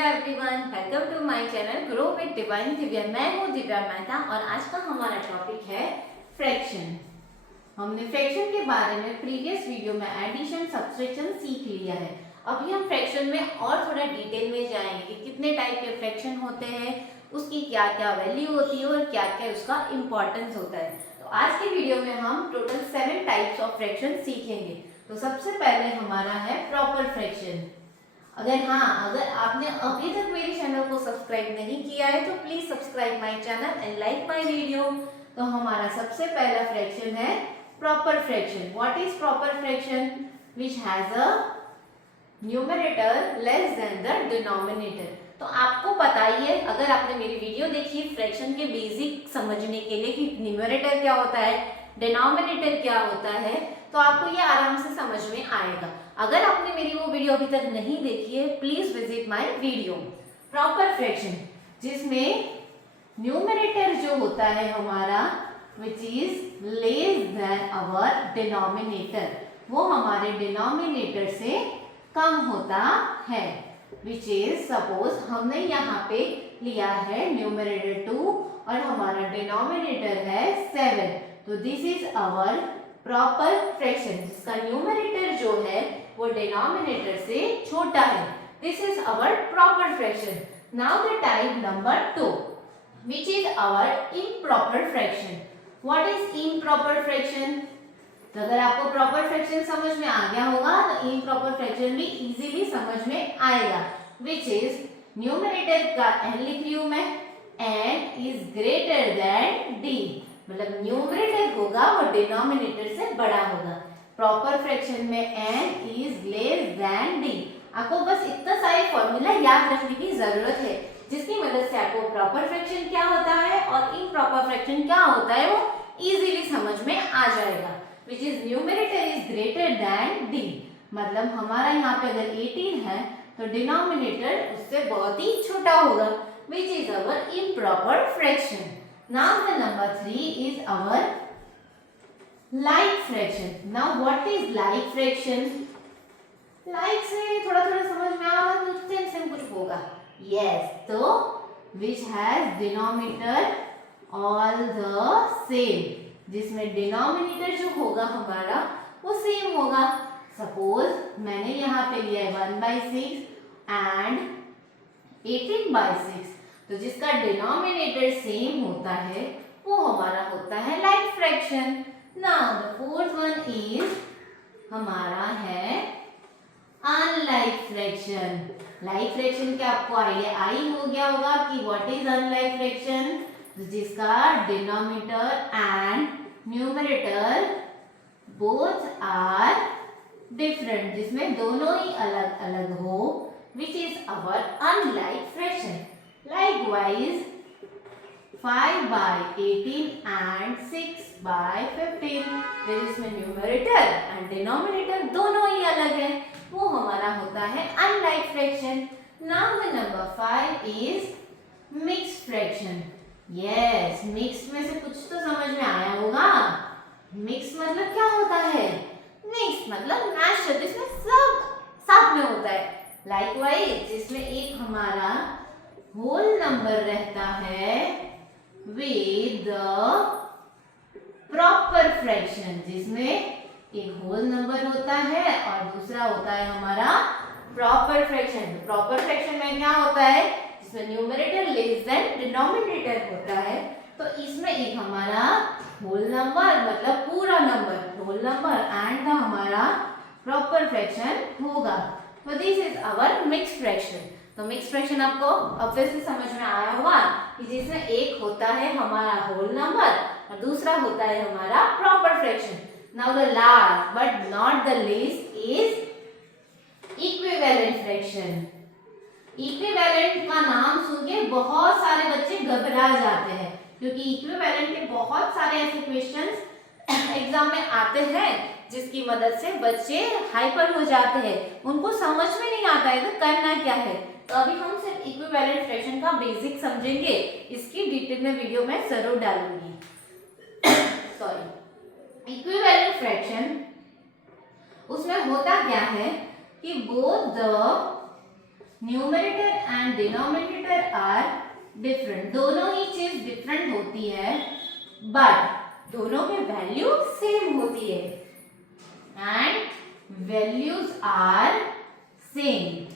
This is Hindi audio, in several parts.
Everyone, welcome to my channel grow with divine Divya. मैं हूँ दिव्या मेहता और आज का हमारा टॉपिक है फ्रैक्शन। हमने फ्रैक्शन के बारे में प्रीवियस वीडियो में एडिशन सब्ट्रैक्शन सीख लिया है। अभी हम फ्रैक्शन में और थोड़ा डिटेल में जाएंगे कि कितने टाइप के फ्रैक्शन होते हैं, उसकी क्या क्या वैल्यू होती है और क्या क्या उसका इम्पोर्टेंस होता है। तो आज के वीडियो में हम टोटल 7 टाइप्स ऑफ फ्रैक्शन सीखेंगे। तो सबसे पहले हमारा है प्रॉपर फ्रैक्शन। अगर आपने अभी तक मेरे चैनल को सब्सक्राइब नहीं किया है तो please subscribe my channel and like my video. तो हमारा सबसे पहला फ्रैक्शन है proper fraction. What is proper fraction? Which has a numerator less than the denominator. तो आपको पता ही है, अगर आपने मेरी वीडियो देखी फ्रैक्शन के बेसिक समझने के लिए कि न्यूमरेटर क्या होता है, डिनोमिनेटर क्या होता है, तो आपको ये आराम से समझ में आएगा। अगर आपने मेरी वो वीडियो अभी तक नहीं देखी है, please visit my video. Proper fraction जिसमें न्यूमरेटर जो होता है हमारा which is less than our denominator, वो हमारे डिनोमिनेटर से कम होता है। विच इज सपोज हमने यहाँ पे लिया है न्यूमरेटर 2 और हमारा डिनोमिनेटर है 7, तो this is our proper fraction जिसका न्यूमरेटर जो है वो डिनोमिनेटर से छोटा है। This is our proper fraction. Now the type number 2 which is our improper fraction. What is improper fraction? तो अगर आपको प्रॉपर फ्रैक्शन समझ में आ गया होगा तो इम्प्रॉपर फ्रैक्शन भी इजीली समझ में आएगा। विच इज न्यूमरेटर का n लिख रही हूं मैं, n is greater than d, मतलब न्यूमरेटर होगा वो डिनोमिनेटर से बड़ा होगा। प्रॉपर फ्रैक्शन में n is less then d। आपको बस इतना सारे फॉर्मूला याद रखने की जरूरत है जिसकी मदद से आपको प्रॉपर फ्रैक्शन क्या होता है और इम्प्रॉपर फ्रैक्शन क्या होता है वो इजीली समझ में आ जाएगा। Which is numerator is greater than d, मतलब हमारा यहाँ पे अगर 18 है तो डिनोमिनेटर उससे बहुत ही छोटा होगा। Which is our improper fraction. Now the number 3 is our like fraction. Now what is like fraction? Like से थोड़ा थोड़ा समझ में आ रहा है, सेम सेम कुछ होगा। Yes, तो which has denominator all the same, जिसमें डिनोमिनेटर जो होगा हमारा वो सेम होगा। सपोज मैंने यहाँ पे लिया है 1/6 एंड 18/6, तो जिसका डिनोमिनेटर सेम होता है वो हमारा होता है like fraction. Now the fourth one is हमारा है अनलाइक फ्रैक्शन। लाइक फ्रैक्शन का आपको आइडिया आई हो गया होगा कि व्हाट इज अनलाइक फ्रैक्शन, जिसका denominator and numerator both are different, जिसमें दोनों ही अलग अलग हो, which is our unlike fraction. Likewise 5/18 and 6/15, जिसमें न्यूमरेटर एंड डिनोमिनेटर दोनों ही अलग है, वो हमारा होता है unlike fraction. Now the number 5 is mixed fraction. Yes, mix में से कुछ तो समझ में आया होगा। मिक्स मतलब क्या होता है? मिक्स मतलब मैशर, जिसमें सब साथ में होता है। लाइकवाइज जिसमें एक हमारा होल नंबर रहता है विद द प्रॉपर फ्रैक्शन, जिसमें एक होल नंबर होता है और दूसरा होता है हमारा प्रॉपर फ्रैक्शन। प्रॉपर फ्रैक्शन में क्या होता है, जिसमें न्यूमरेटर लेस देन डिनोमिनेटर होता है, तो इसमें एक हमारा होल नंबर मतलब पूरा नंबर होल नंबर एंड हमारा प्रॉपर फ्रैक्शन होगा। तो this is our mixed fraction. तो मिक्स्ड फ्रैक्शन आपको ऑब्वियसली समझ में आया होगा कि जिसमें एक होता है हमारा होल नंबर और दूसरा होता है हमारा proper fraction. Now the last but not the least is equivalent fraction. Equivalent का नाम सुन के बहुत सारे बच्चे घबरा जाते हैं, क्योंकि इक्विवेलेंट के बहुत सारे ऐसे क्वेश्चंस एग्जाम में आते हैं जिसकी मदद से बच्चे हाइपर हो जाते हैं, उनको समझ में नहीं आता है तो करना क्या है। तो अभी हम सिर्फ इक्विवेलेंट फ्रैक्शन का बेसिक समझेंगे, इसकी डिटेल में वीडियो में जरूर डालूंगी। सॉरी, इक्विवेलेंट फ्रैक्शन उसमें होता क्या है कि both the numerator and denominator are different, दोनों ही चीज डिफरेंट होती है बट दोनों में वैल्यू सेम होती है and values are same.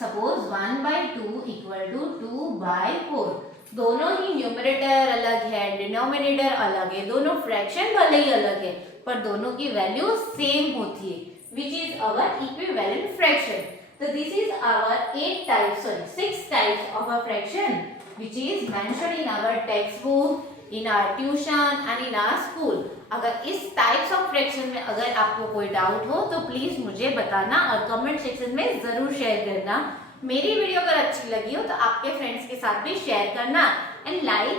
Suppose 1/2 equal to 2/4, दोनों ही न्यूमरेटर अलग है, डिनोमिनेटर अलग है, दोनों फ्रैक्शन भले ही अलग है पर दोनों की वैल्यू सेम होती है, which is our equivalent fraction. तो this is our 6 types of a fraction which is mentioned in our textbook, in our tuition and in our school। अगर इस टाइप्स ऑफ फ्रैक्शन में अगर आपको कोई डाउट हो तो प्लीज मुझे बताना और कमेंट सेक्शन में जरूर शेयर करना। मेरी वीडियो अगर अच्छी लगी हो तो आपके फ्रेंड्स के साथ भी शेयर करना एंड लाइक